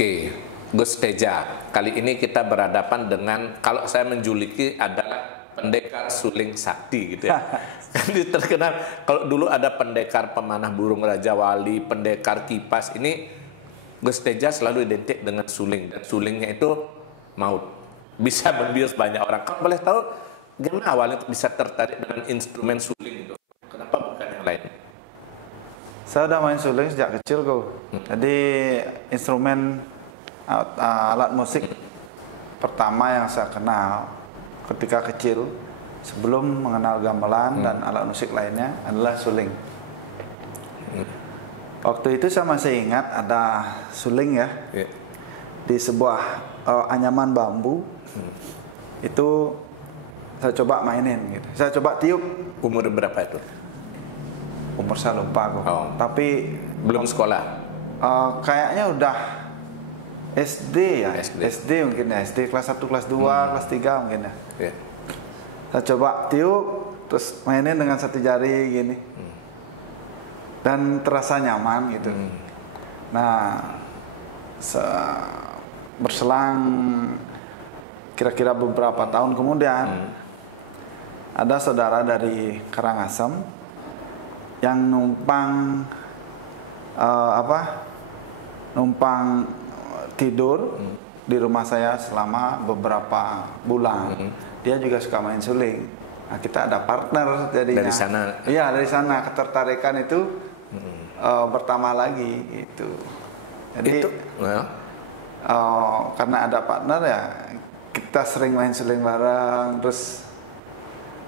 Oke, Gus Teja. Kali ini kita berhadapan dengan, kalau saya menjuluki adalah pendekar suling sakti gitu ya. Kan terkenal, kalau dulu ada pendekar pemanah burung Raja Wali, pendekar kipas, ini Gus Teja selalu identik dengan suling. Dan sulingnya itu maut. Bisa membius banyak orang. Kalau boleh tahu, gimana awalnya bisa tertarik dengan instrumen suling itu? Kenapa bukan yang lain? Saya udah main suling sejak kecil kok. Jadi instrumen alat musik pertama yang saya kenal ketika kecil sebelum mengenal gamelan dan alat musik lainnya adalah suling. Waktu itu saya masih ingat ada suling ya di sebuah anyaman bambu. Itu saya coba mainin gitu. Saya coba tiup. Umur berapa itu? Umur saya lupa kok. Tapi belum sekolah. Kayaknya udah SD ya. SD mungkin ya. SD kelas 1, kelas 2, kelas 3 mungkin ya. Saya coba tiup terus mainin dengan satu jari gini. Dan terasa nyaman gitu. Nah, berselang kira-kira beberapa tahun kemudian ada saudara dari Karangasem yang numpang numpang tidur di rumah saya selama beberapa bulan. Dia juga suka main suling. Nah, kita ada partner jadinya. Dari sana. Iya, dari sana ketertarikan itu bertambah lagi gitu. Jadi itu, karena ada partner ya kita sering main suling bareng, terus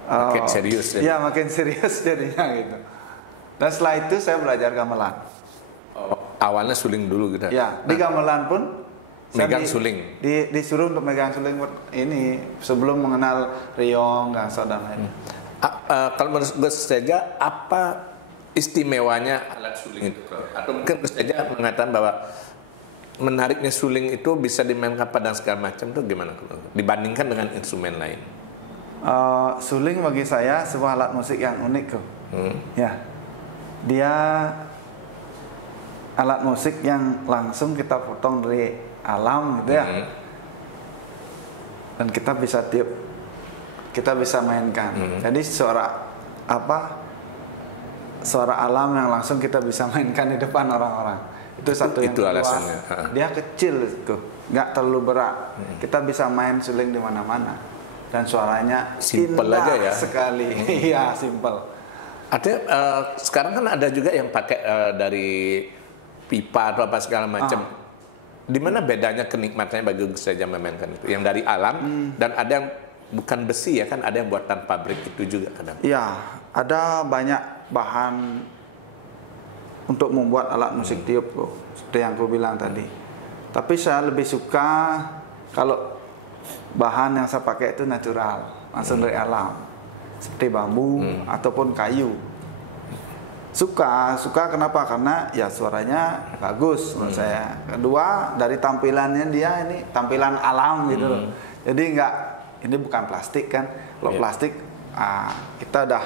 makin serius. Iya, makin serius jadinya gitu. Dan setelah itu saya belajar gamelan. Awalnya suling dulu gitu. Ya, di gamelan pun megang suling. Disuruh untuk megang suling ini sebelum mengenal riong, gangsa dan lain. Kalau menurut Gus Teja, apa istimewanya alat suling itu? Atau mungkin Gus Teja mengatakan bahwa menariknya suling itu bisa dimainkan padang segala macam itu gimana dibandingkan dengan instrumen lain? Suling bagi saya sebuah alat musik yang unik kok. Ya, dia alat musik yang langsung kita potong dari alam gitu ya. Dan kita bisa tiup, kita bisa mainkan. Jadi suara alam yang langsung kita bisa mainkan di depan orang-orang. Itu satu yang kedua, alasannya. Dia kecil itu, nggak terlalu berat. Kita bisa main suling di mana-mana. Dan suaranya simple aja ya. Sekali. Iya, simple. Ada sekarang kan ada juga yang pakai dari pipa atau apa segala macam. Di mana bedanya kenikmatannya bagi Gus Teja memainkan itu? Yang dari alam dan ada yang bukan besi ya kan, ada yang buatan pabrik itu juga kadang. Iya, ada banyak bahan untuk membuat alat musik tiup kok, seperti yang aku bilang tadi. Tapi saya lebih suka kalau bahan yang saya pakai itu natural, langsung dari alam, seperti bambu ataupun kayu. Suka kenapa? Karena ya suaranya bagus menurut saya. Kedua, dari tampilannya dia ini tampilan alam gitu loh. Jadi ini bukan plastik kan. Kalau plastik kita udah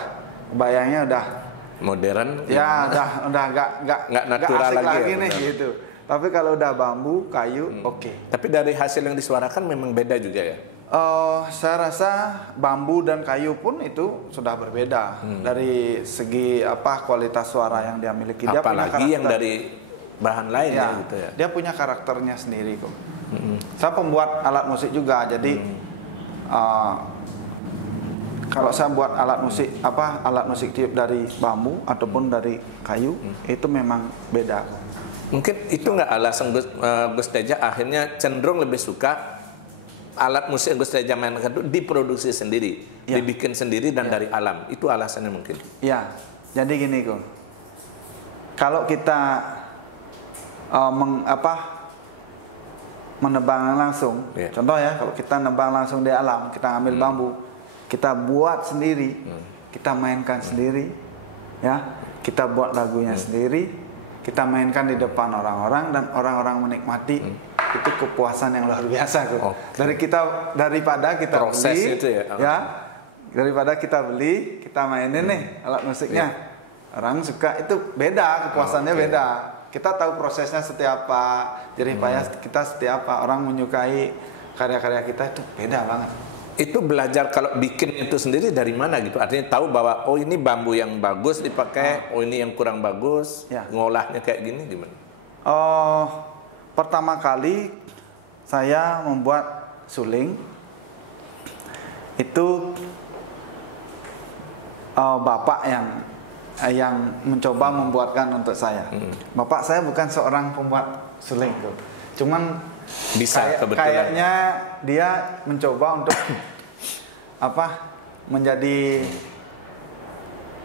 bayangnya udah modern. Ya, udah nggak natural asik lagi nih gitu. Tapi kalau udah bambu, kayu, oke. Tapi dari hasil yang disuarakan memang beda juga ya? Saya rasa bambu dan kayu pun itu sudah berbeda dari segi kualitas suara yang dia miliki. Dia apalagi punya yang dari bahan lain ya, gitu ya. Dia punya karakternya sendiri kok. Saya pembuat alat musik juga, jadi kalau saya buat alat musik tiup dari bambu ataupun dari kayu itu memang beda. Mungkin itu nggak alasan Gus Teja akhirnya cenderung lebih suka alat musik yang Gus Teja mainkan itu diproduksi sendiri, dibikin sendiri dan dari alam. Itu alasannya mungkin. Ya, jadi gini kok. Kalau kita menebang langsung, contoh ya, kalau kita nebang langsung di alam, kita ambil bambu, kita buat sendiri, kita mainkan sendiri, ya, kita buat lagunya sendiri, kita mainkan di depan orang-orang dan orang-orang menikmati. Itu kepuasan yang luar biasa kok. Daripada kita proses beli, itu ya. Daripada kita beli, kita mainin nih alat musiknya. Orang suka itu beda, kepuasannya beda. kita tahu prosesnya seperti apa, jerih payah kita seperti apa, orang menyukai karya-karya kita itu beda banget. Itu belajar kalau bikin itu sendiri dari mana gitu? Artinya tahu bahwa oh ini bambu yang bagus dipakai, oh ini yang kurang bagus, Ya. ngolahnya kayak gini gimana? Pertama kali saya membuat suling itu bapak yang mencoba membuatkan untuk saya. Bapak saya bukan seorang pembuat suling tuh. Cuman Bisa kebetulan. kayaknya dia mencoba untuk menjadi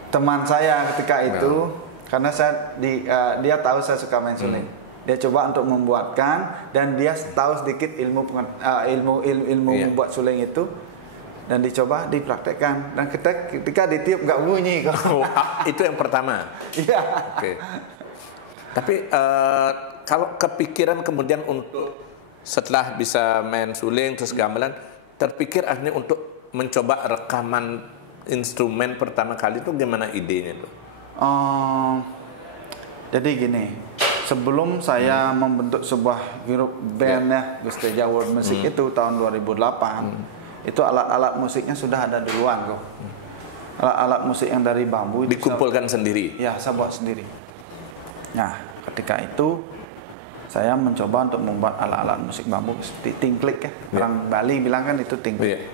teman saya ketika itu karena dia tahu saya suka main suling. Dia coba untuk membuatkan dan dia tahu sedikit ilmu membuat suling itu. Dan dicoba dipraktekkan dan ketika ditiup nggak bunyi kok. Itu yang pertama. Iya. Oke. Tapi kalau kepikiran kemudian untuk setelah bisa main suling terus gamelan, terpikir akhirnya untuk mencoba rekaman instrumen pertama kali itu gimana idenya tuh? Jadi gini, sebelum saya membentuk sebuah grup band ya Gusteja World Music itu tahun 2008. Itu alat-alat musiknya sudah ada duluan kok. Alat-alat musik yang dari bambu itu Dikumpulkan sendiri? Ya, saya buat sendiri. Nah, ketika itu saya mencoba untuk membuat alat-alat musik bambu seperti tingklik ya. Orang Bali bilang kan itu tingklik.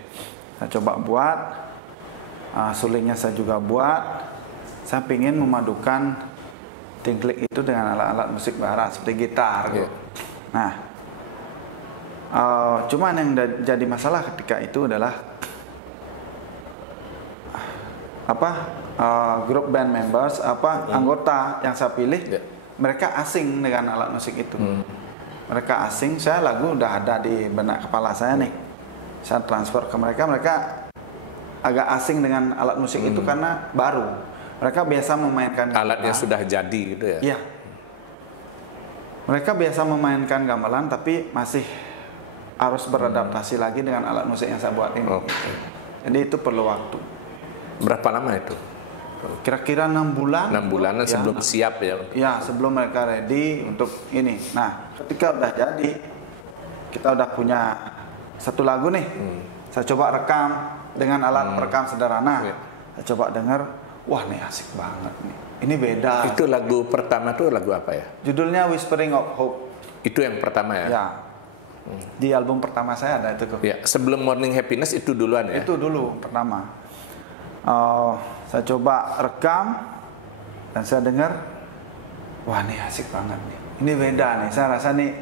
Saya coba buat, sulingnya saya juga buat. Saya ingin memadukan tingklik itu dengan alat-alat musik barat seperti gitar. Nah, cuman yang jadi masalah ketika itu adalah grup band members anggota yang saya pilih mereka asing dengan alat musik itu. Mereka asing, saya lagu udah ada di benak kepala saya nih, saya transfer ke mereka agak asing dengan alat musik itu karena baru. Mereka biasa memainkan alatnya sudah jadi gitu ya? Iya. Mereka biasa memainkan gamelan tapi masih harus beradaptasi lagi dengan alat musik yang saya buat ini. Jadi itu perlu waktu. Berapa lama itu? Kira-kira 6 bulan. 6 bulanan sebelum siap ya? Ya, sebelum mereka ready untuk ini. Nah, ketika udah jadi, kita udah punya satu lagu nih. Saya coba rekam dengan alat perekam sederhana. Saya coba dengar, wah nih asik banget nih. Ini beda. Itu lagu pertama tuh lagu apa ya? Judulnya Whispering of Hope. Itu yang pertama ya? Ya. Di album pertama saya ada itu kok. Ya, sebelum Morning Happiness itu duluan ya? Itu dulu pertama. Saya coba rekam dan saya dengar, wah nih asik banget nih. Ini beda nih. Saya rasa nih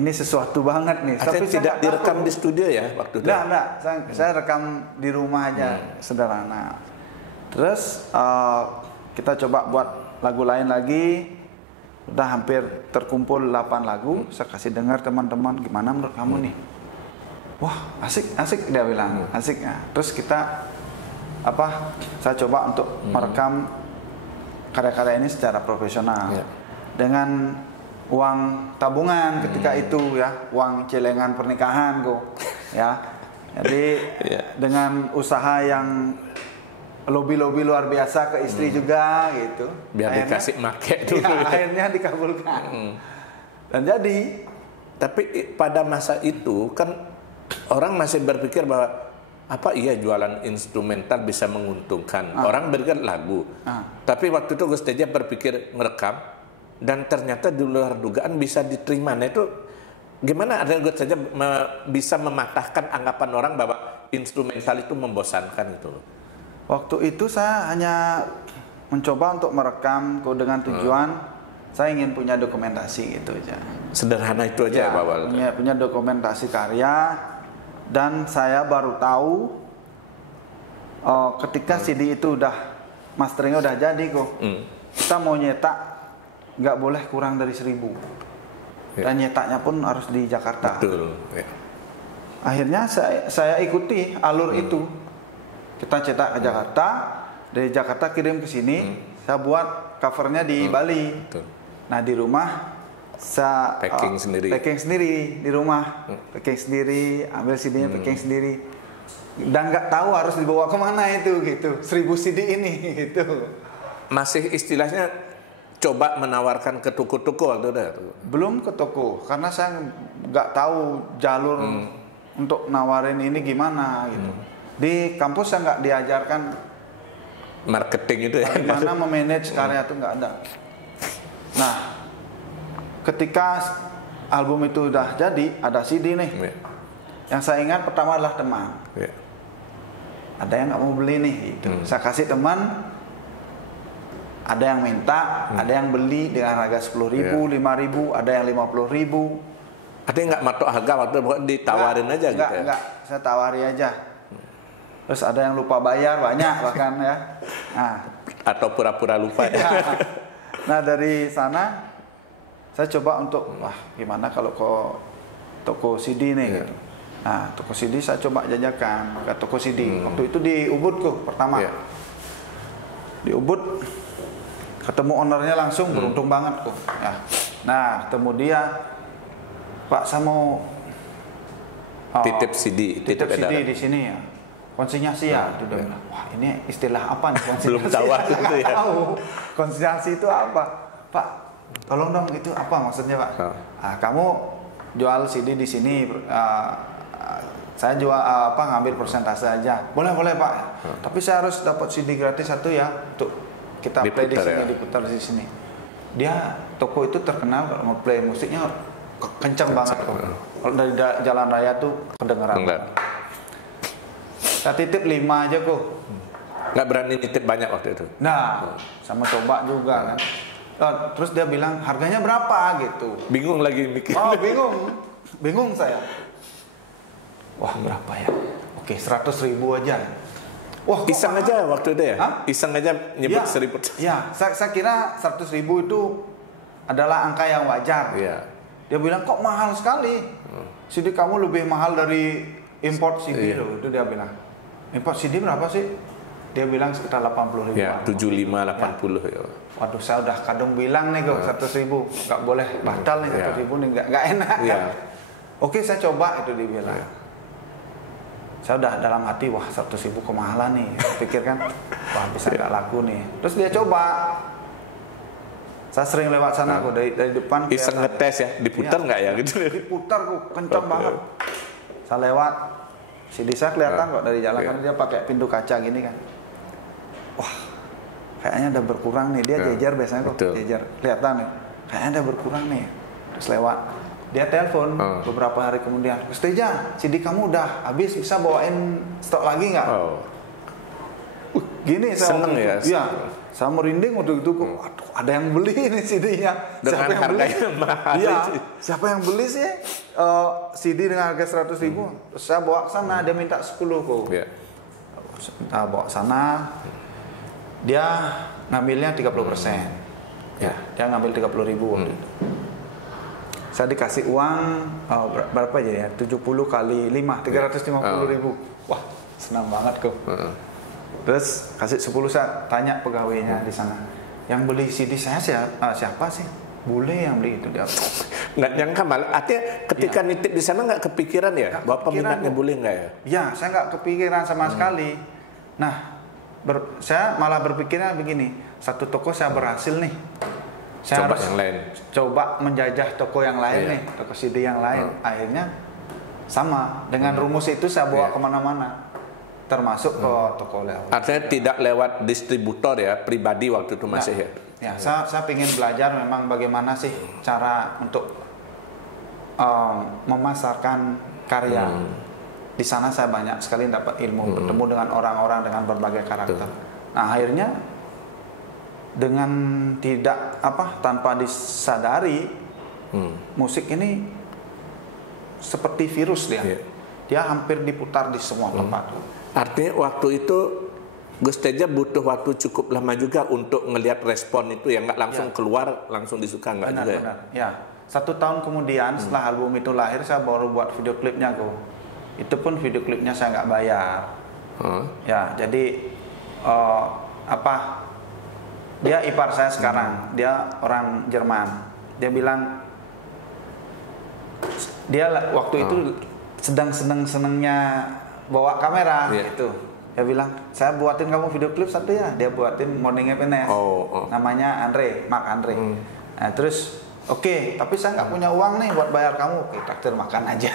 ini sesuatu banget nih. Tapi tidak direkam di studio ya waktu itu? Enggak. Saya rekam di rumah aja sederhana. Terus kita coba buat lagu lain lagi. Udah hampir terkumpul 8 lagu. Saya kasih dengar teman-teman, gimana menurut kamu nih? Wah, asik dia bilang, asik ya. Terus kita saya coba untuk merekam karya-karya ini secara profesional dengan uang tabungan ketika itu ya, uang celengan pernikahan kok ya. Jadi dengan usaha yang lobby luar biasa ke istri juga gitu. Biar akhirnya, dikasih make dulu. Ya, akhirnya dikabulkan. Dan jadi, tapi pada masa itu kan orang masih berpikir bahwa apa iya jualan instrumental bisa menguntungkan. Orang berpikir lagu. Tapi waktu itu Gus Teja berpikir merekam dan ternyata di luar dugaan bisa diterima. Nah itu gimana ada Gus Teja bisa mematahkan anggapan orang bahwa instrumental itu membosankan itu? Waktu itu saya hanya mencoba untuk merekam dengan tujuan saya ingin punya dokumentasi gitu aja. Sederhana itu aja ya, awal. Punya dokumentasi karya dan saya baru tahu ketika CD itu udah masteringnya udah jadi kok. Kita mau nyetak nggak boleh kurang dari 1000. Dan nyetaknya pun harus di Jakarta. Betul. Akhirnya saya ikuti alur itu. Kita cetak ke Jakarta, dari Jakarta kirim ke sini, saya buat covernya di Bali. Betul. Nah di rumah saya packing sendiri di rumah, packing sendiri, ambil CD-nya packing sendiri, dan nggak tahu harus dibawa kemana itu gitu, 1000 CD ini gitu. Masih istilahnya coba menawarkan ke toko-toko waktu itu? Belum ke toko, karena saya nggak tahu jalur untuk nawarin ini gimana gitu. Di kampus saya nggak diajarkan Marketing itu ya? bagaimana memanage karya itu nggak ada. Nah, ketika album itu udah jadi, ada CD nih. Iya. Yang saya ingat pertama adalah teman. Iya. Ada yang nggak mau beli nih, gitu. Saya kasih teman, ada yang minta, ada yang beli dengan harga 10.000, 5.000, ada yang 50.000. Ada yang nggak matok harga waktu itu, ditawarin aja gitu ya? Enggak, saya tawari aja. Terus ada yang lupa bayar, banyak bahkan ya. Nah, Atau pura-pura lupa ya? nah dari sana saya coba untuk wah gimana kalau ke toko CD nih gitu. Nah toko CD saya coba jajakan ke toko CD. Waktu itu di Ubud kok pertama. Di Ubud ketemu ownernya langsung, beruntung banget kok. Ya. Nah ketemu dia, Pak saya mau Titip CD, titip CD edaran. di sini ya. Konsinyasi ya, dia bilang, wah ini istilah apa nih konsinyasi? Belum tahu waktu itu ya. Tahu. Konsinyasi itu apa? Pak, tolong dong itu apa maksudnya Pak? Kamu jual CD di sini, saya jual ngambil persentase aja. Boleh Pak. Tapi saya harus dapat CD gratis satu ya, untuk kita play di sini, diputar di sini. Dia toko itu terkenal kalau mau play musiknya kencang banget. Kalau dari jalan raya tuh kedengeran. Saya titip 5 aja kok. Nggak berani nitip banyak waktu itu? Nah, sama coba juga kan. Terus dia bilang harganya berapa gitu. Bingung lagi mikir. Oh bingung saya. Wah berapa ya? Oke 100.000 aja. Wah iseng aja waktu itu ya? Hah? Iseng aja nyebut 1.000. Ya, saya kira 100.000 itu adalah angka yang wajar. Iya. Dia bilang kok mahal sekali. CD kamu lebih mahal dari import CD loh. Itu dia bilang. Import CD berapa sih? Dia bilang sekitar 80.000. Ya, 75, 80 ya. Waduh, saya udah kadung bilang nih kok 100.000, nggak boleh batal nih 100.000 nih, nggak enak kan? Oke, saya coba itu dibilang. Saya udah dalam hati, wah 100.000 kemahalan nih, pikirkan, wah bisa nggak laku nih. Terus dia coba. Saya sering lewat sana kok dari depan. Iseng ngetes ya, diputar nggak ya gitu? Diputar kok, kencang banget. Saya lewat. CD saya kelihatan kok dari jalan kan dia pakai pintu kaca gini kan. Wah, kayaknya udah berkurang nih. Dia jejer biasanya kok, jejer. Kelihatan nih. Kayaknya udah berkurang nih. Terus lewat. Dia telepon beberapa hari kemudian. Mas Teja, CD kamu udah habis, bisa bawain stok lagi nggak? Gini saya seneng ya? Iya. Saya merinding waktu itu kok. Waduh, ada yang beli nih CD-nya. Dengan siapa yang harga beli? yang mahal. Iya. Siapa yang beli sih CD dengan harga 100.000? Terus saya bawa ke sana, dia minta 10 kok. Iya. Saya bawa ke sana, dia ngambilnya 30%. Ya, dia ngambil 30.000 waktu itu. Saya dikasih uang berapa aja ya? 70 kali 5, 350.000. Wah, senang banget kok. Terus kasih 10, saya tanya pegawainya di sana. Yang beli CD saya siapa sih? Bule yang beli itu dia. Nggak nyangka malah. Artinya ketika nitip di sana nggak kepikiran ya? Bahwa peminatnya bule nggak ya? Ya, saya nggak kepikiran sama sekali. Nah, saya malah berpikirnya begini. Satu toko saya berhasil nih. Saya Coba harus yang lain. coba menjajah toko yang lain nih, toko CD yang lain. Akhirnya sama dengan rumus itu saya bawa kemana-mana, termasuk ke toko oleh-oleh. Artinya tidak lewat distributor ya, pribadi waktu itu masih ya? Ya, saya ingin belajar memang bagaimana sih cara untuk memasarkan karya. Di sana saya banyak sekali dapat ilmu, bertemu dengan orang-orang dengan berbagai karakter. Nah, akhirnya dengan tanpa disadari, musik ini seperti virus dia. Dia hampir diputar di semua tempat. Artinya waktu itu Gus Teja butuh waktu cukup lama juga untuk ngelihat respon itu ya, nggak langsung keluar langsung disuka nggak juga benar. Ya, 1 tahun kemudian setelah album itu lahir saya baru buat video klipnya kok. Itu pun video klipnya saya nggak bayar. Ya, jadi dia ipar saya sekarang, dia orang Jerman. Dia bilang dia waktu itu sedang seneng-senengnya bawa kamera gitu. Dia bilang, saya buatin kamu video klip satu ya. Dia buatin Morning Happiness. Namanya Mark Andre. Nah, terus oke, tapi saya nggak punya uang nih buat bayar kamu. Oke, traktir makan aja.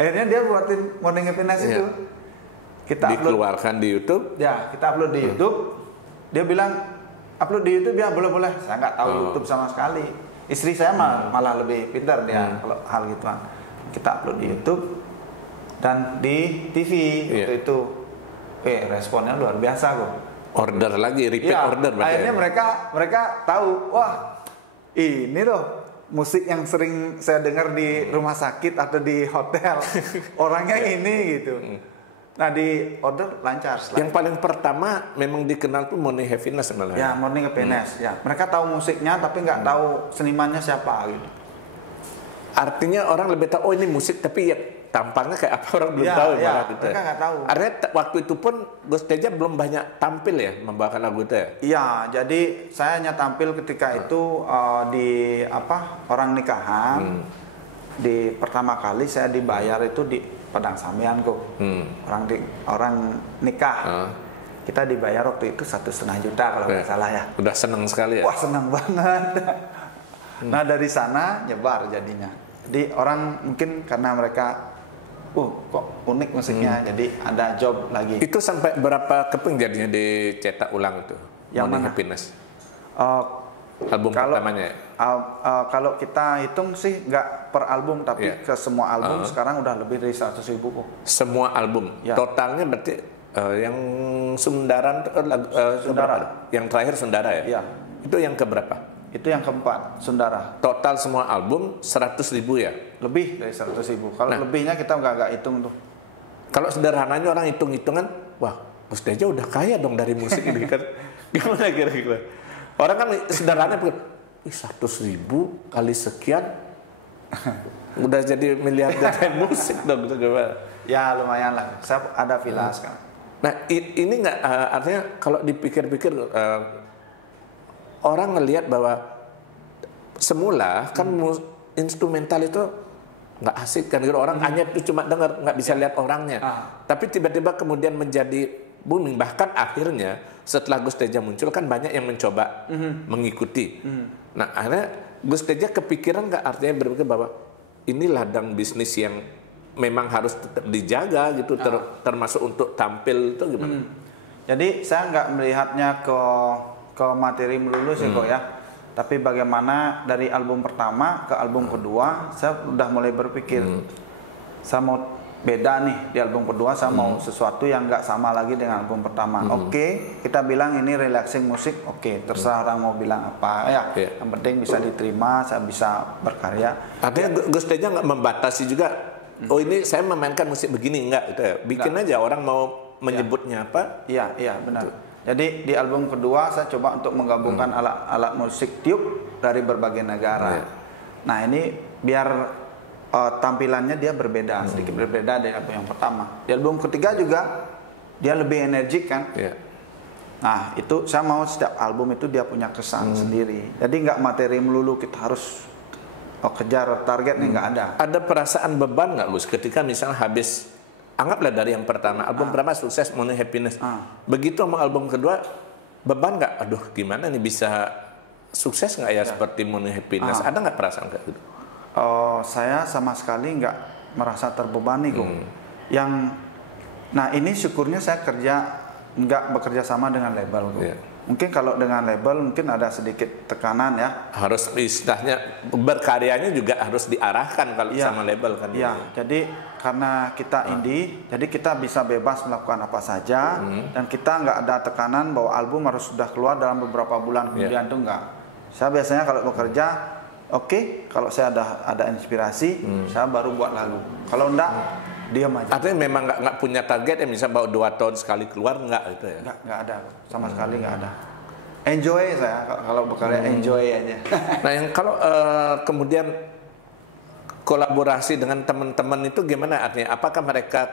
Akhirnya dia buatin Morning Happiness itu. Kita dikeluarkan di YouTube. Ya, kita upload di YouTube. Dia bilang, upload di YouTube ya boleh-boleh. Saya nggak tahu YouTube sama sekali. Istri saya malah lebih pintar dia kalau hal gituan. Kita upload di YouTube dan di TV waktu itu. Responnya luar biasa kok. Order lagi, repeat order. Akhirnya mereka tahu, wah ini loh musik yang sering saya dengar di rumah sakit atau di hotel. Orangnya ini gitu. Nah di order lancar. Yang paling pertama memang dikenal tuh Morning Happiness malah. Ya, Morning Happiness. Ya, mereka tahu musiknya tapi nggak tahu senimannya siapa gitu. Artinya orang lebih tahu, oh ini musik, tapi ya tampangnya kayak apa orang belum tahu. Gitu. Mereka nggak tahu. Artinya waktu itu pun Gus Teja belum banyak tampil ya membawakan lagu itu ya? Iya, jadi saya hanya tampil ketika itu di orang nikahan. Di pertama kali saya dibayar itu di Padang Samyan kok. Orang nikah. Kita dibayar waktu itu 1,5 juta kalau nggak salah ya. Udah seneng sekali ya? Wah, seneng banget. Nah dari sana nyebar jadinya. Jadi orang mungkin karena mereka, kok unik musiknya, jadi ada job lagi. Itu sampai berapa keping jadinya dicetak ulang itu? Yang Morning mana? Happiness. Kalau Album pertamanya. Kalau kita hitung sih nggak per album, tapi ke semua album sekarang udah lebih dari 100.000 kok. Semua album. Ya. Totalnya berarti yang Sundaran, Sundara. Yang terakhir Sundara ya? Iya. Itu yang keberapa? Itu yang keempat, Sundara. Total semua album 100.000 ya? Lebih dari 100.000. Kalau lebihnya kita nggak hitung tuh. Kalau sederhananya orang hitung-hitungan, wah, Gus Teja udah kaya dong dari musik ini kan? Gimana kira-kira? Orang kan sederhananya pikir, 100.000 kali sekian, udah jadi miliarder dari musik dong, gimana? Ya lumayan lah. Saya ada villa sekarang. Nah ini nggak artinya kalau dipikir-pikir orang ngelihat bahwa semula kan instrumental itu nggak asik kan, orang hanya itu cuma dengar, nggak bisa lihat orangnya. Tapi tiba-tiba kemudian menjadi booming, bahkan akhirnya setelah Gus Teja muncul kan banyak yang mencoba mengikuti. Nah akhirnya Gus Teja kepikiran nggak, artinya berpikir bahwa ini ladang bisnis yang memang harus tetap dijaga gitu, termasuk untuk tampil itu gimana? Jadi saya nggak melihatnya ke materi melulu sih kok ya. Tapi bagaimana dari album pertama ke album kedua, saya udah mulai berpikir saya mau beda nih di album kedua, saya mau sesuatu yang nggak sama lagi dengan album pertama. Oke, kita bilang ini relaxing musik, oke, terserah orang mau bilang apa ya. Yang penting bisa diterima, saya bisa berkarya. Artinya Gus Teja nggak membatasi juga. Oh ini saya memainkan musik begini, enggak gitu ya. Bikin aja orang mau menyebutnya apa. Iya benar. Jadi di album kedua saya coba untuk menggabungkan alat-alat musik tiup dari berbagai negara. Nah ini biar tampilannya dia berbeda, sedikit berbeda dari album yang pertama. Di album ketiga juga dia lebih energik kan. Nah itu saya mau setiap album itu dia punya kesan sendiri. Jadi nggak materi melulu kita harus kejar target nih, nggak ada. Ada perasaan beban nggak Gus ketika misalnya habis, anggaplah dari yang pertama, album pertama sukses, Morning Happiness. Begitu sama album kedua, beban nggak? Aduh gimana nih bisa sukses nggak ya seperti Morning Happiness? Ada nggak perasaan kayak gitu? Saya sama sekali nggak merasa terbebani kok. Nah ini syukurnya saya nggak bekerja sama dengan label kok. Mungkin kalau dengan label mungkin ada sedikit tekanan ya. Harus istilahnya berkaryanya juga harus diarahkan kalau sama label kan. Iya, jadi karena kita indie, jadi kita bisa bebas melakukan apa saja dan kita nggak ada tekanan bahwa album harus sudah keluar dalam beberapa bulan kemudian tuh nggak. Saya biasanya kalau bekerja, kalau saya ada inspirasi, saya baru buat lagu. Kalau enggak, diam aja. Artinya memang nggak punya target ya, misalnya baru 2 tahun sekali keluar nggak gitu ya? Nggak ada, sama sekali nggak ada. Enjoy saya kalau bekerja, enjoy aja. Nah yang kalau kemudian kolaborasi dengan teman-teman itu gimana artinya? Apakah mereka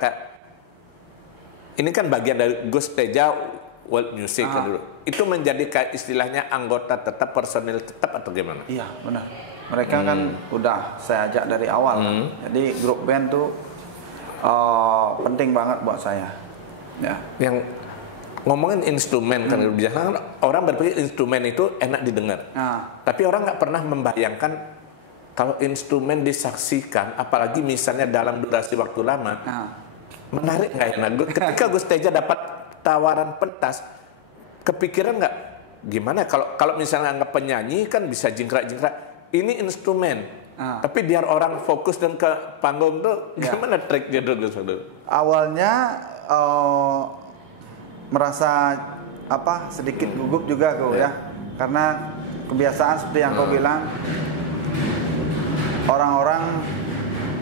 ini kan bagian dari Gus Teja World Music kan dulu. Itu menjadi kayak istilahnya anggota tetap, personil tetap atau gimana? Iya benar. Mereka kan udah saya ajak dari awal. Jadi grup band tuh penting banget buat saya. Ya. Yang ngomongin instrumen kan biasanya orang berpikir instrumen itu enak didengar. Tapi orang nggak pernah membayangkan kalau instrumen disaksikan, apalagi misalnya dalam durasi waktu lama, menarik nggak ya? Nah, ketika Gus Teja dapat tawaran pentas, kepikiran nggak gimana kalau misalnya anggap penyanyi kan bisa jingkrak-jingkrak, ini instrumen, tapi biar orang fokus dan ke panggung tuh gimana triknya tuh Gus? Awalnya merasa sedikit gugup juga kok ya, karena kebiasaan seperti yang kau bilang, orang-orang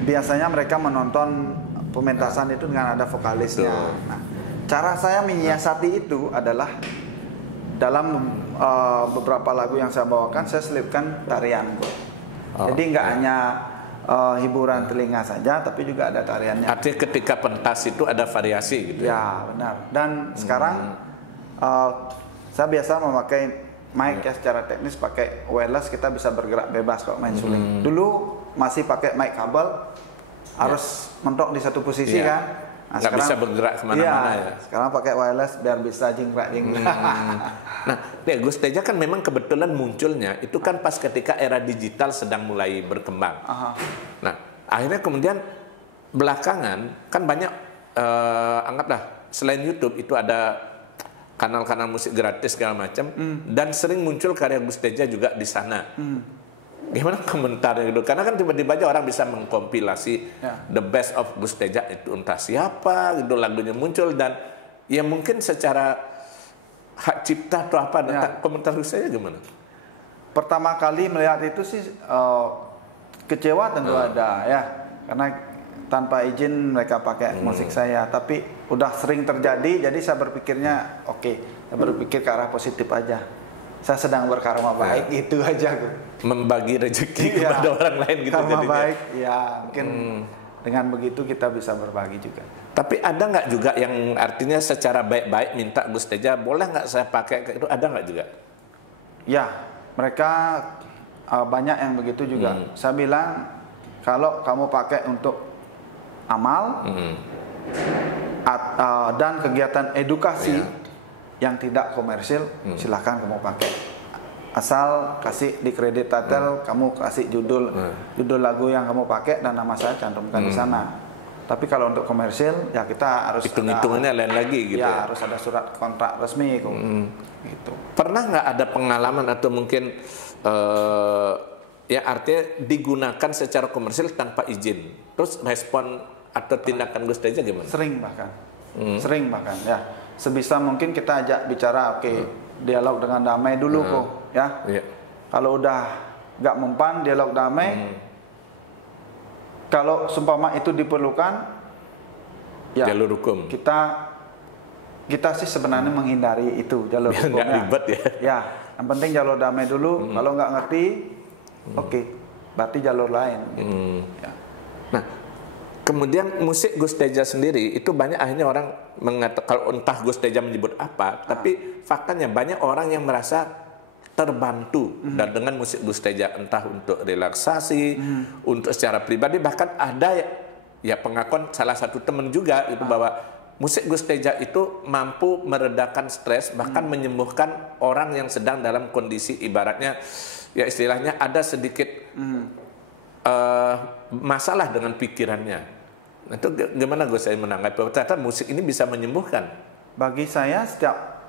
biasanya mereka menonton pementasan itu dengan ada vokalisnya. Nah, cara saya menyiasati itu adalah dalam beberapa lagu yang saya bawakan, saya selipkan tarian. Jadi nggak hanya hiburan telinga saja, tapi juga ada tariannya. Artinya ketika pentas itu ada variasi gitu ya? Benar. Dan sekarang saya biasa memakai mic ya, secara teknis pakai wireless, kita bisa bergerak bebas kalau main suling. Dulu masih pakai mic kabel, harus mentok di satu posisi kan. Nah, nggak bisa bergerak kemana-mana ya. Sekarang pakai wireless biar bisa jingkrak-jingkrak. Nah, Gus Teja kan memang kebetulan munculnya itu kan pas ketika era digital sedang mulai berkembang. Nah, akhirnya kemudian belakangan kan banyak anggaplah selain YouTube itu ada kanal-kanal musik gratis segala macam, dan sering muncul karya Gus Teja juga di sana. Gimana komentarnya gitu? Karena kan tiba-tiba aja orang bisa mengkompilasi the best of Gus Teja, itu entah siapa gitu lagunya muncul, dan ya mungkin secara hak cipta atau apa, komentar Gus Teja gimana? Pertama kali melihat itu sih kecewa tentu ada ya, karena tanpa izin mereka pakai musik saya, tapi udah sering terjadi, jadi saya berpikirnya saya berpikir ke arah positif aja. Saya sedang berkarma baik, itu aja. Membagi rezeki kepada orang lain gitu. Karma baik, ya mungkin dengan begitu kita bisa berbagi juga. Tapi ada nggak juga yang artinya secara baik-baik minta Gus Teja, boleh nggak saya pakai itu, ada nggak juga? Ya, mereka banyak yang begitu juga. Saya bilang, kalau kamu pakai untuk amal dan kegiatan edukasi yang tidak komersil, silahkan kamu pakai. Asal kasih di kredit title, kamu kasih judul lagu yang kamu pakai dan nama saya cantumkan di sana. Tapi kalau untuk komersil, ya kita harus hitung-hitungannya lain lagi gitu. Ya, harus ada surat kontrak resmi gitu. Pernah nggak ada pengalaman atau mungkin ya artinya digunakan secara komersil tanpa izin, terus respon atau tindakan Gus Teja gimana? Sering bahkan ya. Sebisa mungkin kita ajak bicara, dialog dengan damai dulu kok ya. Kalau udah nggak mempan dialog damai, kalau seumpama itu diperlukan, ya jalur hukum. Kita sih sebenarnya menghindari itu jalur hukumnya. Nggak ribet ya. Ya, yang penting jalur damai dulu. Kalau nggak ngerti, berarti jalur lain. Gitu. Ya. Nah, kemudian musik Gus Teja sendiri itu banyak akhirnya orang mengatakan, kalau entah Gus Teja menyebut apa, tapi faktanya banyak orang yang merasa terbantu dan dengan musik Gus Teja, entah untuk relaksasi, untuk secara pribadi, bahkan ada ya pengakuan salah satu teman juga itu bahwa musik Gus Teja itu mampu meredakan stres, bahkan menyembuhkan orang yang sedang dalam kondisi ibaratnya ya istilahnya ada sedikit masalah dengan pikirannya. Itu gimana Gus saya menanggapi? Ternyata musik ini bisa menyembuhkan. Bagi saya setiap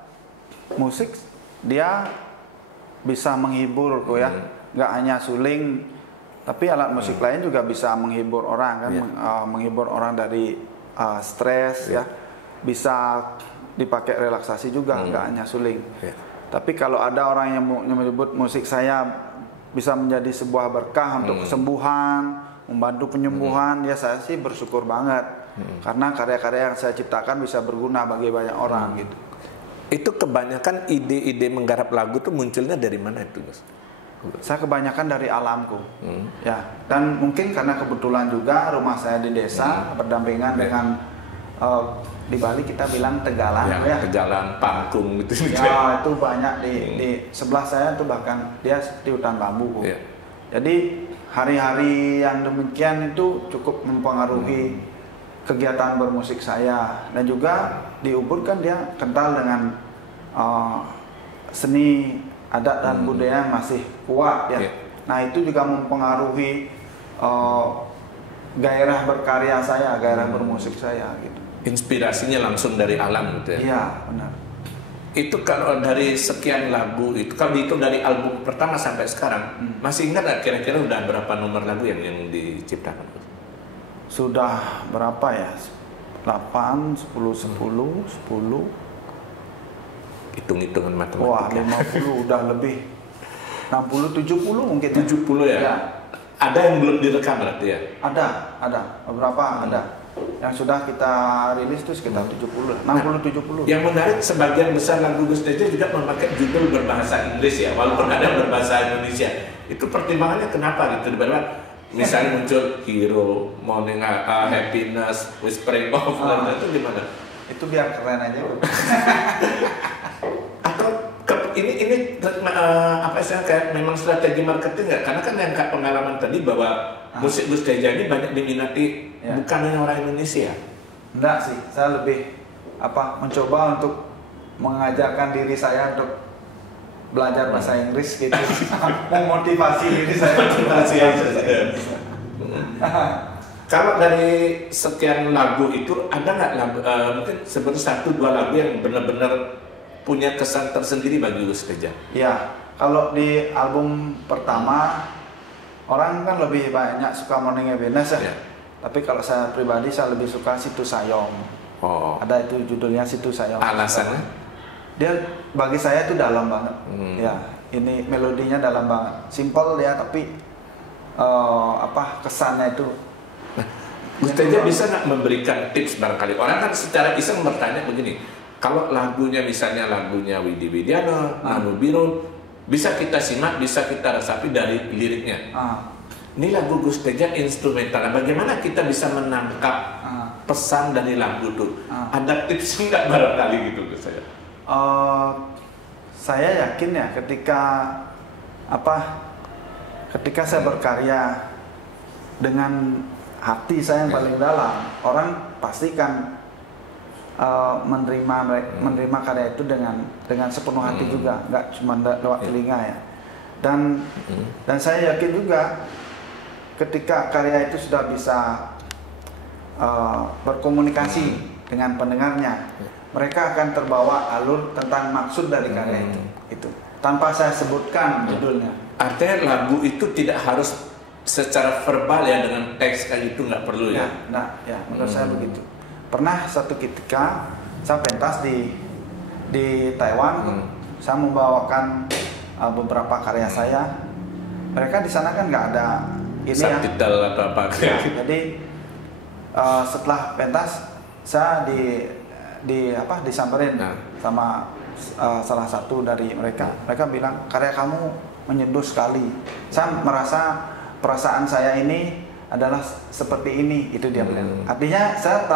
musik dia bisa menghibur kok ya. Nggak hanya suling, tapi alat musik lain juga bisa menghibur orang kan, menghibur orang dari stres ya. Bisa dipakai relaksasi juga, nggak hanya suling. Tapi kalau ada orang yang menyebut musik saya bisa menjadi sebuah berkah untuk kesembuhan, membantu penyembuhan, ya saya sih bersyukur banget. Karena karya-karya yang saya ciptakan bisa berguna bagi banyak orang gitu. Itu kebanyakan ide-ide menggarap lagu tuh munculnya dari mana itu, Gus? Saya kebanyakan dari alamku. Ya, dan mungkin karena kebetulan juga rumah saya di desa berdampingan dengan di Bali kita bilang tegalan ya. Tegalan, pangkung gitu. Ya, itu banyak di sebelah saya tuh, bahkan dia di hutan bambu. Jadi hari-hari yang demikian itu cukup mempengaruhi kegiatan bermusik saya, dan juga di Ubud kan dia kental dengan seni adat dan budaya masih kuat ya. Nah itu juga mempengaruhi gairah berkarya saya, gairah bermusik saya gitu. Inspirasinya langsung dari alam gitu ya? Iya benar. Itu kalau dari sekian lagu itu, kalau dihitung dari album pertama sampai sekarang, masih ingat nggak kira-kira udah berapa nomor lagu yang diciptakan? Sudah berapa ya? 8, 10, 10, 10. Hitung-hitungan matematika. Wah 50 udah lebih. 60, 70 mungkin. 70 ya? Ya. Ada yang belum direkam berarti ya? Ada. Beberapa ada. Yang sudah kita rilis itu sekitar 70, 60-70. Yang menarik, sebagian besar lagu Gus Teja juga memakai judul berbahasa Inggris ya, walaupun ada berbahasa Indonesia. Itu pertimbangannya kenapa gitu? Misalnya muncul Hero, Morning, Happiness, Whispering of Love, itu gimana? Itu biar keren aja. Atau ini apa sih kayak memang strategi marketing nggak? Karena kan yang pengalaman tadi bahwa musik Gus Teja ini banyak diminati bukan hanya orang Indonesia. Enggak sih, saya lebih mencoba untuk mengajarkan diri saya untuk belajar bahasa Inggris gitu. Memotivasi diri saya. Kalau dari sekian lagu itu ada nggak lagu mungkin seperti 1-2 lagu yang benar-benar punya kesan tersendiri bagi Gus Teja? Ya, kalau di album pertama orang kan lebih banyak suka Morning Happiness ya. Tapi kalau saya pribadi saya lebih suka Situ Sayong. Ada itu judulnya Situ Sayong. Alasannya? Dia bagi saya itu dalam banget. Ya, ini melodinya dalam banget. Simple ya, tapi kesannya itu. Gus Teja bisa nggak memberikan tips barangkali? Orang kan secara iseng bertanya begini, kalau lagunya misalnya lagunya Widi Widiano, Nanu Biru, bisa kita simak, bisa kita resapi dari liriknya. Ini lagu Gus Teja instrumental. Bagaimana kita bisa menangkap pesan dari lagu itu? Ada tips nggak barangkali gitu Gus Teja? Saya yakin ya ketika saya berkarya dengan hati saya yang paling dalam, orang pasti kan menerima karya itu dengan sepenuh hati juga, nggak cuma lewat telinga ya. Dan saya yakin juga ketika karya itu sudah bisa berkomunikasi dengan pendengarnya, mereka akan terbawa alur tentang maksud dari karya itu tanpa saya sebutkan judulnya. Artinya lagu itu tidak harus secara verbal ya dengan teks kayak gitu, nggak perlu ya? Ya, menurut saya begitu. Pernah satu ketika saya pentas di Taiwan, saya membawakan beberapa karya saya. Mereka di sana kan nggak ada ini subtitle atau apa? Jadi setelah pentas saya disamperin sama salah satu dari mereka. Mereka bilang karya kamu menyentuh sekali. Saya merasa perasaan saya ini adalah seperti ini, itu dia bilang. Artinya saya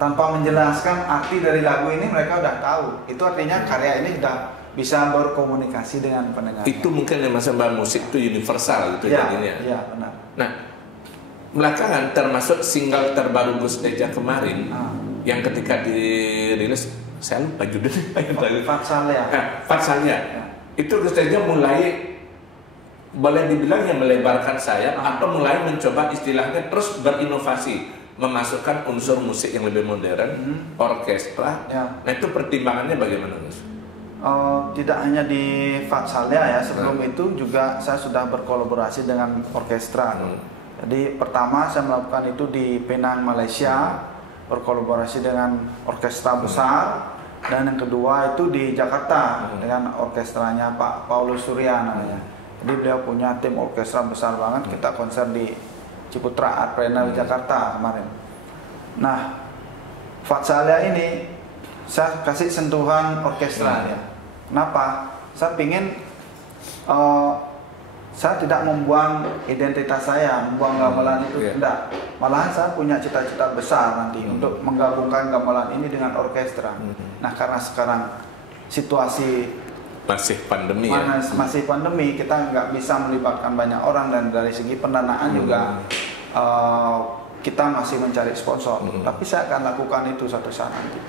tanpa menjelaskan arti dari lagu ini mereka udah tahu. Itu artinya karya ini sudah bisa berkomunikasi dengan pendengar. Itu mungkin yang masalah musik itu universal gitu jadinya. Iya, benar. Nah, belakangan termasuk single terbaru Gus Teja kemarin yang ketika dirilis, saya lupa judulnya. Fatsalia. Itu Gus Teja mulai boleh dibilang yang melebarkan sayap atau mulai mencoba istilahnya terus berinovasi, memasukkan unsur musik yang lebih modern, orkestra. Nah itu pertimbangannya bagaimana Gus? Tidak hanya di Fatsalia ya, sebelum itu juga saya sudah berkolaborasi dengan orkestra. Jadi pertama saya melakukan itu di Penang, Malaysia, berkolaborasi dengan orkestra besar, dan yang kedua itu di Jakarta dengan orkestranya Pak Paulus Surya namanya. Jadi beliau punya tim orkestra besar banget, kita konser di Ciputra Art Arena di Jakarta kemarin. Nah, Fatsalia ini saya kasih sentuhan orkestra ya. Kenapa? Saya pingin saya tidak membuang identitas saya, membuang gamelan itu tidak. Malahan saya punya cita-cita besar nanti untuk menggabungkan gamelan ini dengan orkestra. Nah, karena sekarang situasi masih pandemi masih pandemi, kita nggak bisa melibatkan banyak orang, dan dari segi pendanaan juga kita masih mencari sponsor, tapi saya akan lakukan itu suatu saat nanti.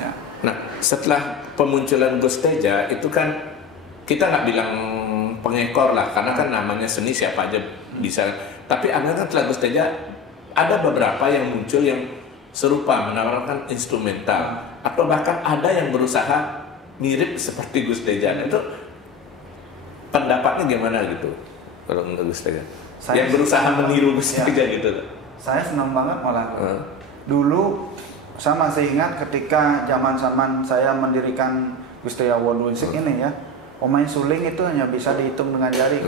Ya. Nah, setelah pemunculan Gus Teja itu kan kita nggak bilang pengekor lah, karena kan namanya seni siapa aja bisa. Tapi Anda kan setelah Gus Teja ada beberapa yang muncul yang serupa menawarkan instrumental, atau bahkan ada yang berusaha mirip seperti Gus Teja. Itu pendapatnya gimana gitu kalau menurut Gus Teja? Yang berusaha meniru Gus Teja gitu. Saya senang banget malah. Dulu saya masih ingat ketika zaman saya mendirikan Gus Teja World Music ini ya, pemain suling itu hanya bisa dihitung dengan jari.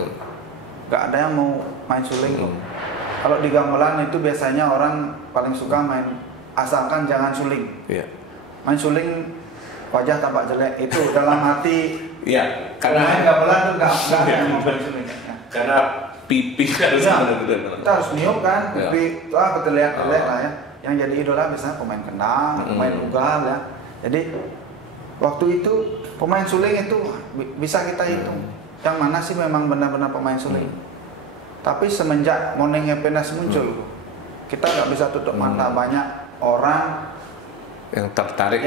Gak ada yang mau main suling. Kalau di gamelan itu biasanya orang paling suka main asalkan jangan suling. Main suling wajah tampak jelek itu dalam hati. Iya, karena gamelan itu gak ada yang mau main suling. Karena pipi harus kita harus niup kan, pipi terlihat lah ya. Yang jadi idola biasanya pemain kendang, pemain ugal ya. Jadi waktu itu pemain suling itu bisa kita hitung yang mana sih memang benar-benar pemain suling. Tapi semenjak Moneng Happiness muncul, kita nggak bisa tutup mata, banyak orang yang tertarik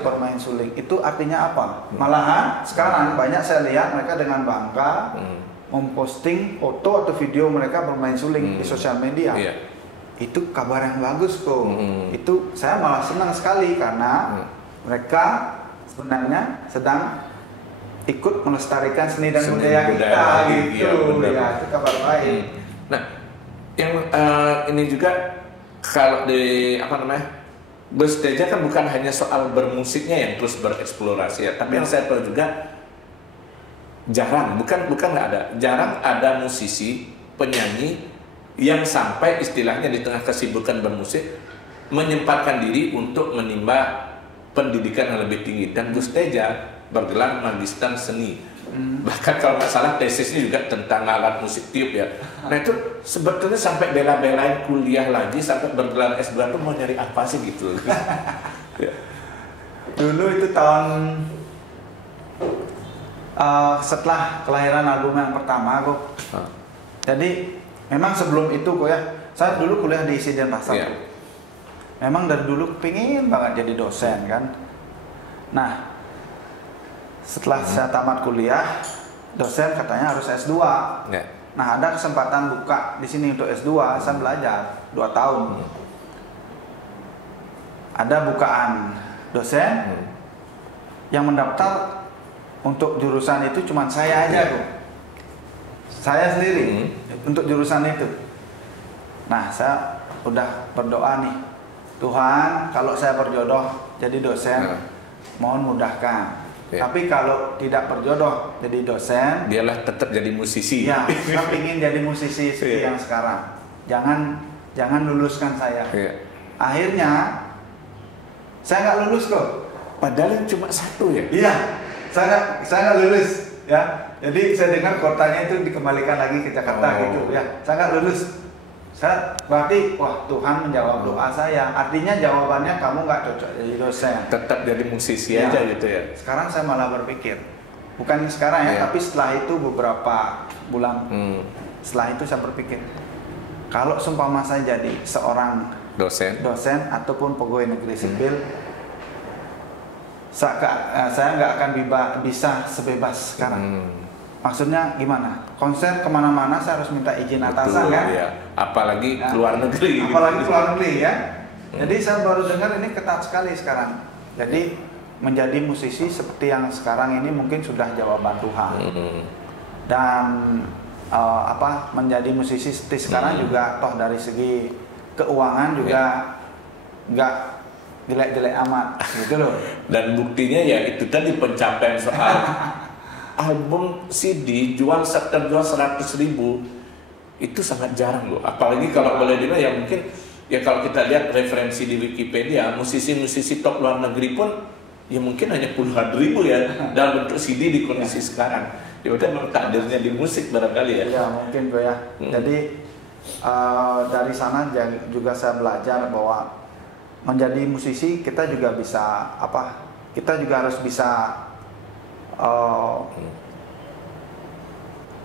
bermain suling. Itu artinya apa? Malahan sekarang banyak saya lihat mereka dengan bangga memposting foto atau video mereka bermain suling di sosial media. Itu kabar yang bagus kok. Itu saya malah senang sekali karena mereka sebenarnya sedang ikut melestarikan seni dan budaya kita gitu. Ya, itu kabar baik. Nah, yang ini juga kalau di Gus Teja kan bukan hanya soal bermusiknya yang terus bereksplorasi ya, tapi yang saya tahu juga jarang ada musisi, penyanyi yang sampai istilahnya di tengah kesibukan bermusik menyempatkan diri untuk menimba pendidikan yang lebih tinggi. Dan Gus Teja bergelar magister seni. Bahkan kalau nggak salah tesisnya juga tentang alat musik tiup ya. Nah itu sebetulnya sampai bela-belain kuliah lagi sampai bergelar S2 itu mau nyari apa sih gitu. Dulu itu tahun setelah kelahiran album yang pertama kok. Jadi memang sebelum itu kok ya, saya dulu kuliah di ISI Denpasar. Memang dari dulu pengen banget jadi dosen kan. Nah, setelah saya tamat kuliah, dosen katanya harus S2. Nah, ada kesempatan buka di sini untuk S2, saya belajar 2 tahun. Ada bukaan dosen yang mendaftar untuk jurusan itu cuma saya aja kok. Saya sendiri untuk jurusan itu. Nah, saya udah berdoa nih, Tuhan, kalau saya berjodoh jadi dosen, mohon mudahkan. Tapi kalau tidak berjodoh jadi dosen, dialah tetap jadi musisi. Ya, saya ingin jadi musisi seperti yang sekarang. Jangan luluskan saya. Akhirnya saya nggak lulus kok. Padahal yang cuma 1 ya. Iya, saya nggak lulus ya. Jadi saya dengar kotanya itu dikembalikan lagi ke Jakarta gitu ya. Saya nggak lulus. Saya berarti wah Tuhan menjawab doa saya. Artinya jawabannya kamu nggak cocok jadi dosen. Tetap jadi musisi aja gitu ya. Sekarang saya malah berpikir, bukan sekarang ya, tapi setelah itu beberapa bulan setelah itu saya berpikir, kalau seumpama saya jadi seorang dosen ataupun pegawai negeri sipil, saya nggak akan bisa sebebas sekarang. Maksudnya gimana? Konser kemana-mana saya harus minta izin atasan kan? Ya. Apalagi keluar negeri. Apalagi keluar negeri ya. Jadi saya baru dengar ini ketat sekali sekarang. Jadi menjadi musisi seperti yang sekarang ini mungkin sudah jawaban Tuhan. Dan menjadi musisi seperti sekarang juga toh dari segi keuangan juga nggak jelek-jelek amat gitu loh. Dan buktinya ya itu tadi pencapaian soal album CD terjual 100.000 itu sangat jarang loh. Apalagi kalau boleh dibilang ya mungkin ya kalau kita lihat referensi di Wikipedia, musisi-musisi top luar negeri pun ya mungkin hanya puluhan ribu ya dalam bentuk CD di kondisi sekarang. Ya udah memang takdirnya di musik barangkali ya. Ya mungkin kok ya. Jadi dari sana juga saya belajar bahwa menjadi musisi kita juga bisa kita juga harus bisa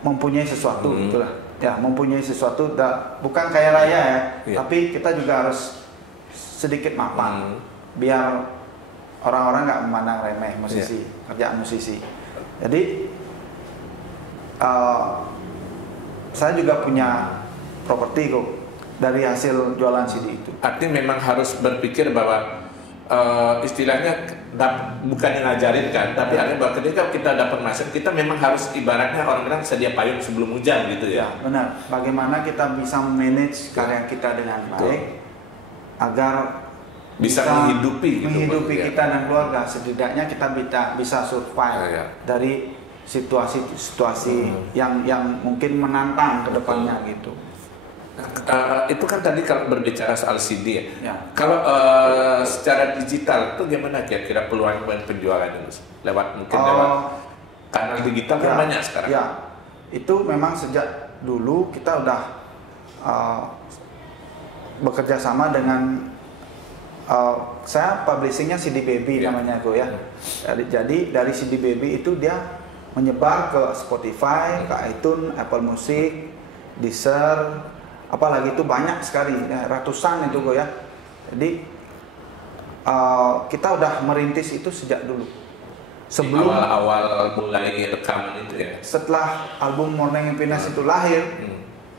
mempunyai sesuatu itulah. mempunyai sesuatu, bukan kaya raya ya, Iya. tapi kita juga harus sedikit mapan, biar orang-orang nggak memandang remeh musisi, kerjaan musisi. Jadi saya juga punya properti kok dari hasil jualan CD itu. Artinya memang harus berpikir bahwa istilahnya bukan yang ngajarin kan, tapi artinya bahwa ketika kita dapat masuk, kita memang harus ibaratnya orang bilang sedia payung sebelum hujan gitu ya. Benar. Bagaimana kita bisa manage karya kita dengan baik agar Bisa menghidupi gitu, kita dan keluarga. Setidaknya kita bisa survive dari situasi-situasi yang mungkin menantang ke depannya gitu. Itu kan tadi kalau berbicara soal CD ya. Ya. Kalau secara digital itu gimana kira-kira peluang penjualannya Gus? Lewat kanal digital kan banyak sekarang. Ya, itu memang sejak dulu kita udah bekerja sama dengan saya publishingnya CD Baby namanya Go ya. Jadi dari CD Baby itu dia menyebar ke Spotify, ke iTunes, Apple Music, Deezer, apalagi itu banyak sekali, ratusan itu Go ya. Jadi kita udah merintis itu sejak dulu. Sebelum awal mulai rekaman itu ya. Setelah album Morning Happiness itu lahir,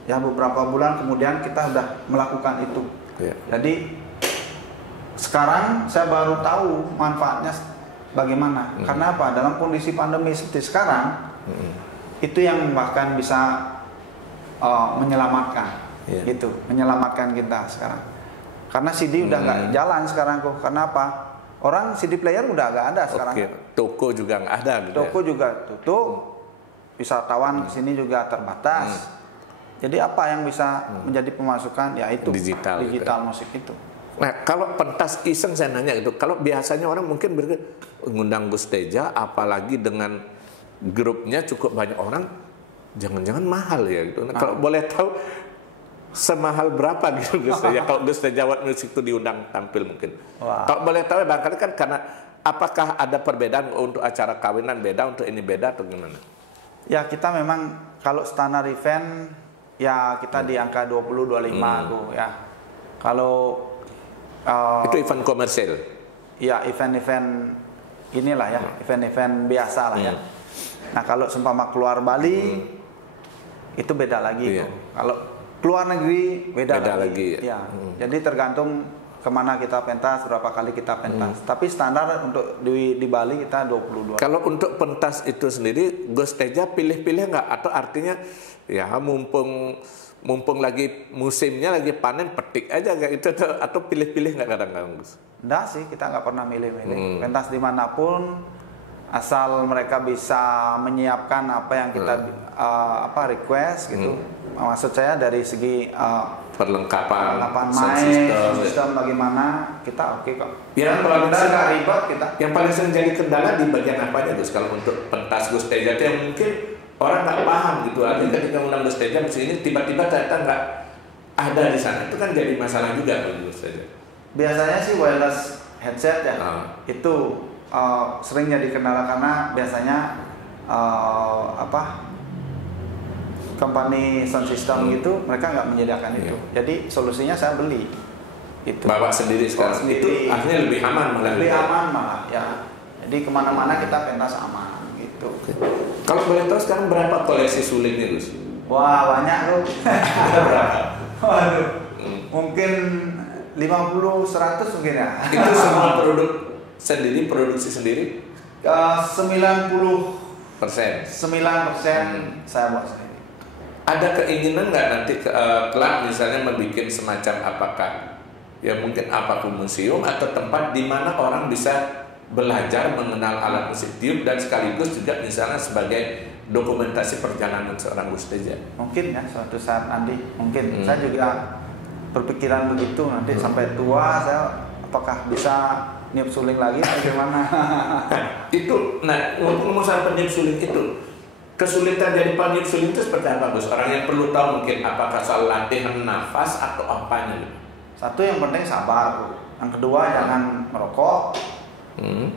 ya beberapa bulan kemudian kita udah melakukan itu. Jadi sekarang saya baru tahu manfaatnya bagaimana. Karena apa? Dalam kondisi pandemi seperti sekarang, itu yang bahkan bisa menyelamatkan, gitu, menyelamatkan kita sekarang. Karena CD udah nggak jalan sekarang kok. Karena apa? Orang CD player udah nggak ada sekarang. Toko juga nggak ada. Gitu Toko juga tutup. Wisatawan kesini juga terbatas. Jadi apa yang bisa menjadi pemasukan? Ya itu digital gitu. Musik itu. Nah, kalau pentas iseng saya nanya gitu, kalau biasanya orang mungkin ngundang Gus Teja, apalagi dengan grupnya cukup banyak orang, jangan-jangan mahal ya gitu. Nah, kalau boleh tahu semahal berapa gitu Gus Teja? Kalau Gus Teja What Music itu diundang tampil mungkin. Kalau boleh tahu ya barangkali kan karena apakah ada perbedaan untuk acara kawinan beda, untuk ini beda atau gimana? Ya kita memang kalau standar event ya kita di angka 20-25 tuh ya. Kalau itu event komersil. Ya event-event inilah ya, event-event biasa lah ya. Nah kalau seumpama keluar Bali itu beda lagi. Kalau keluar negeri beda lagi. Ya. Jadi tergantung kemana kita pentas, berapa kali kita pentas. Tapi standar untuk di Bali kita 22. Kalau untuk pentas itu sendiri, Gus Teja pilih-pilih nggak? Atau artinya ya mumpung lagi musimnya lagi panen, petik aja kayak itu, atau pilih-pilih nggak kadang-kadang Gus? Enggak sih, kita nggak pernah milih-milih. Pentas dimanapun, asal mereka bisa menyiapkan apa yang kita request gitu. Maksud saya dari segi perlengkapan main, sistem bagaimana, kita oke kok. Yang paling nggak ribet kita. Yang paling sering jadi kendala di bagian apanya Gus? Kalau untuk pentas Gus Teja itu yang mungkin orang nggak paham gitu. Artinya ketika undang Gus Teja musik ini tiba-tiba ternyata nggak ada di sana, itu kan jadi masalah juga bagi Gus Teja. Biasanya sih wireless headset ya, itu sering jadi kendala karena biasanya company sound system gitu mereka nggak menyediakan itu. Jadi solusinya saya beli. Itu. Bawa sendiri sekarang. Itu akhirnya lebih aman malah. Lebih aman malah ya. Jadi kemana-mana kita pentas aman gitu. Kalau boleh tahu sekarang berapa koleksi sulingnya Gus? Wah banyak tuh. Berapa? Waduh. Mungkin 50-100 mungkin ya. Itu semua produksi sendiri? 90%. 9% saya buat sendiri. Ada keinginan nggak nanti kelak misalnya membuat semacam apakah ya mungkin apapun museum atau tempat di mana orang bisa belajar mengenal alat musik tiup dan sekaligus juga misalnya sebagai dokumentasi perjalanan seorang Gus Teja? Mungkin ya suatu saat nanti mungkin. Saya juga berpikiran begitu nanti sampai tua saya apakah bisa niup suling lagi atau gimana. Itu, nah ngomong soal peniup suling itu, kesulitan jadi peniup suling itu seperti apa Gus? Orang yang perlu tahu mungkin apakah soal latihan nafas atau apanya? Satu yang penting sabar, yang kedua jangan merokok,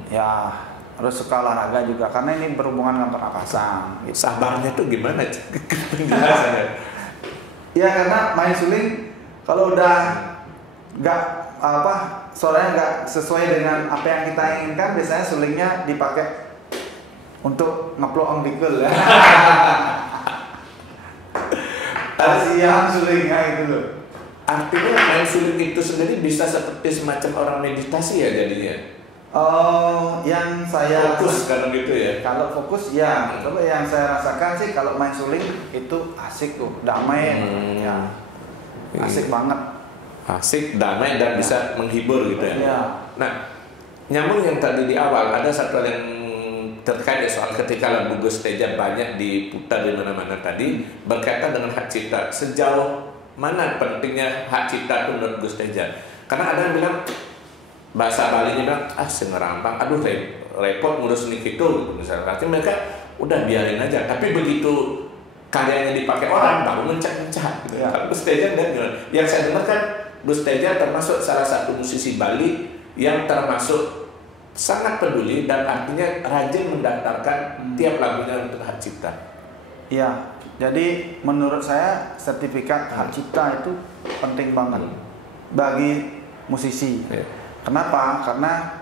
ya harus suka olahraga juga karena ini berhubungan dengan pernapasan. Gitu. Sabarnya tuh gimana? Ya karena main suling kalau udah nggak suaranya nggak sesuai dengan apa yang kita inginkan, biasanya sulingnya dipakai untuk ngeplok on pikul ya. Kasihan sulingnya itu loh. Artinya main suling itu sendiri bisa seperti semacam orang meditasi ya jadinya. Oh, yang saya fokus kan gitu ya. Kalau fokus ya, kalau yang saya rasakan sih kalau main suling itu asik tuh, damai ya. Asik banget. Asik, damai dan bisa menghibur gitu ya. Ya. Nah, nyambung yang tadi di awal ada satu hal yang terkait soal ketika lagu Gus Teja banyak diputar di mana-mana tadi berkaitan dengan hak cipta. Sejauh mana pentingnya hak cipta itu menurut Gus Teja? Karena ada yang bilang bahasa Balinya bilang sengerampang, aduh repot ngurus nih gitu misalnya. Artinya mereka udah biarin aja. Tapi begitu karyanya dipakai orang baru mencak-mencak gitu. Kalau Gus Teja dan yang saya dengar kan Gus Teja termasuk salah satu musisi Bali yang termasuk sangat peduli dan artinya rajin mendaftarkan tiap lagunya untuk hak cipta. Iya, jadi menurut saya sertifikat hak cipta itu penting banget bagi musisi. Kenapa? Karena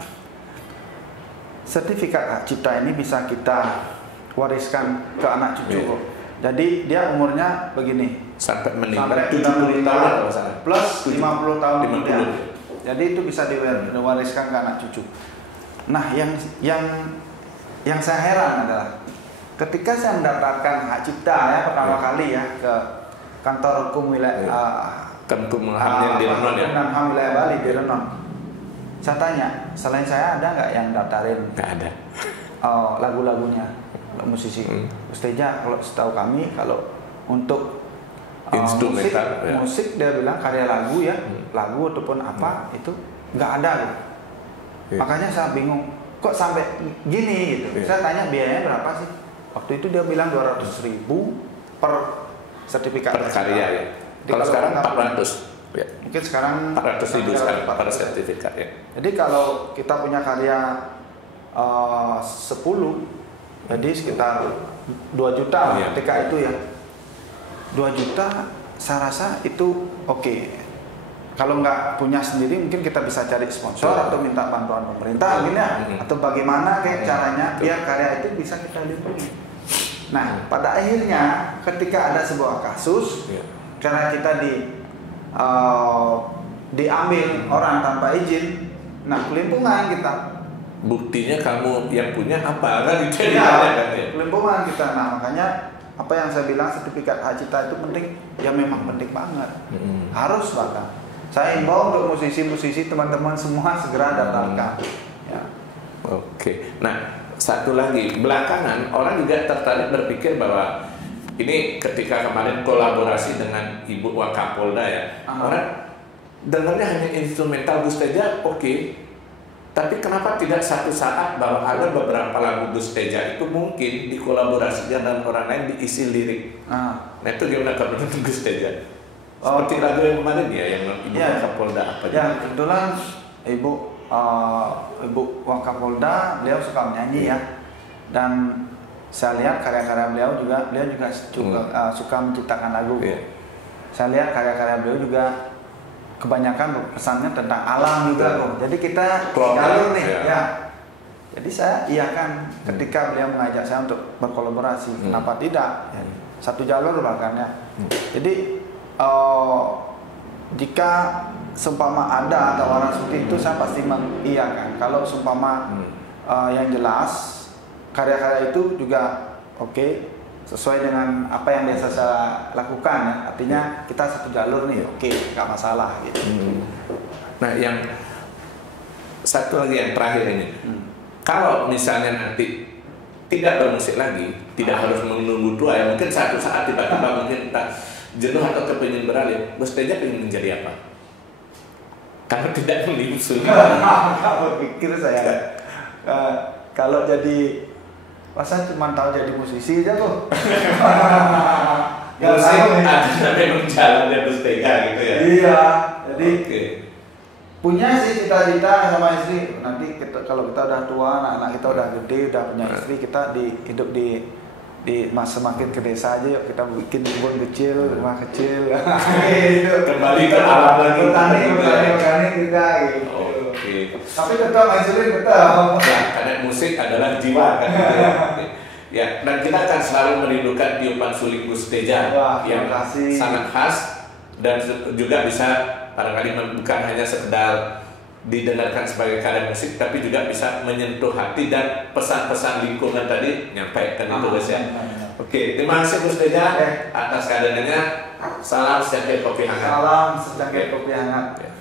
sertifikat hak cipta ini bisa kita wariskan ke anak cucu. Jadi dia umurnya begini sampai meninggal sampai 70 tahun plus 50 tahun 50. Jadi itu bisa diwariskan ke anak cucu. Nah, yang saya heran adalah ketika saya mendapatkan hak cipta ya pertama kali ya ke kantor hukum wilayah Kemenkumham di Renon ya. Kemenkumham wilayah Bali di Renon. Saya tanya, selain saya ada nggak yang daftarin? Nggak ada. Lagu-lagunya musisi. Gus Teja, kalau setahu kami kalau untuk instrumental musik dia bilang karya lagu ya, lagu ataupun apa itu nggak ada gitu. Makanya saya bingung, kok sampai gini gitu. Saya tanya biayanya berapa sih? Waktu itu dia bilang 200.000 per sertifikat per karya ya. Kalau sekarang 400 ya. Mungkin sekarang 400.000 sekarang per sertifikat ya. Jadi kalau kita punya karya 10, jadi sekitar 2 juta ketika itu ya. 2 juta saya rasa itu oke. Kalau nggak punya sendiri mungkin kita bisa cari sponsor atau minta bantuan pemerintah mungkin ya, atau bagaimana kayak caranya biar karya itu bisa kita lindungi. Nah, pada akhirnya ketika ada sebuah kasus karena kita diambil orang tanpa izin, nah kelimpungan kita. Buktinya kamu yang punya apa kan itu kelimpungan kita. Nah, makanya apa yang saya bilang sertifikat hak cipta itu penting, ya memang penting banget. Harus bahkan. Saya imbau untuk musisi-musisi teman-teman semua segera daftarkan. Ya. Oke. Nah, satu lagi, belakangan orang juga tertarik berpikir bahwa ini ketika kemarin kolaborasi dengan Ibu Wakapolda ya, orang dengarnya hanya instrumental Gus Teja, oke. Tapi kenapa tidak satu saat bahwa ada beberapa lagu Gus Teja itu mungkin dikolaborasikan dengan orang lain diisi lirik. Nah itu gimana kalau menurut Gus Teja? Seperti lagu yang kemarin ya, yang Ibu Wakapolda apa? Ya kebetulan Ibu Wakapolda beliau suka menyanyi ya, dan saya lihat karya-karya beliau juga suka menciptakan lagu. Saya lihat karya-karya beliau juga kebanyakan pesannya tentang alam juga kok. Jadi kita jalur nih ya. Jadi saya iakan ketika beliau mengajak saya untuk berkolaborasi. Kenapa tidak? Satu jalur bahkan ya. Jadi jika seumpama ada tawaran seperti itu saya pasti mengiyakan. Kalau seumpama yang jelas karya-karya itu juga oke, sesuai dengan apa yang biasa saya lakukan ya. Artinya kita satu jalur nih, oke, nggak masalah gitu. Nah, yang satu lagi yang terakhir ini, kalau misalnya nanti tidak bermusik lagi, tidak harus menunggu tua ya, mungkin satu saat tiba-tiba mungkin entah jenuh atau kepingin beralih, Gus Teja pengen menjadi apa? Karena tidak menimbul. Kalau pikir saya, kalau jadi masa cuma tahu jadi musisi aja kok. Musik ada memang jalannya Gus Teja gitu ya. Iya, jadi punya sih cita-cita sama istri. Nanti kalau kita udah tua, anak-anak kita udah gede, udah punya istri, kita hidup di semakin ke desa aja yuk kita bikin kebun kecil, rumah kecil. Kembali ke alam lagi. Bertani kita gitu. Oke. Tapi tetap ngajurin tetap. Ya, karena musik adalah jiwa kan gitu ya. Ya, dan kita akan selalu merindukan tiupan suling Gus Teja yang sangat khas dan juga bisa barangkali bukan hanya sekedar didengarkan sebagai karya musik, tapi juga bisa menyentuh hati dan pesan-pesan lingkungan tadi nyampaikan itu Gus ya. Oke, terima kasih Gus Teja atas kehadirannya. Salam secangkir kopi hangat. Salam secangkir kopi hangat.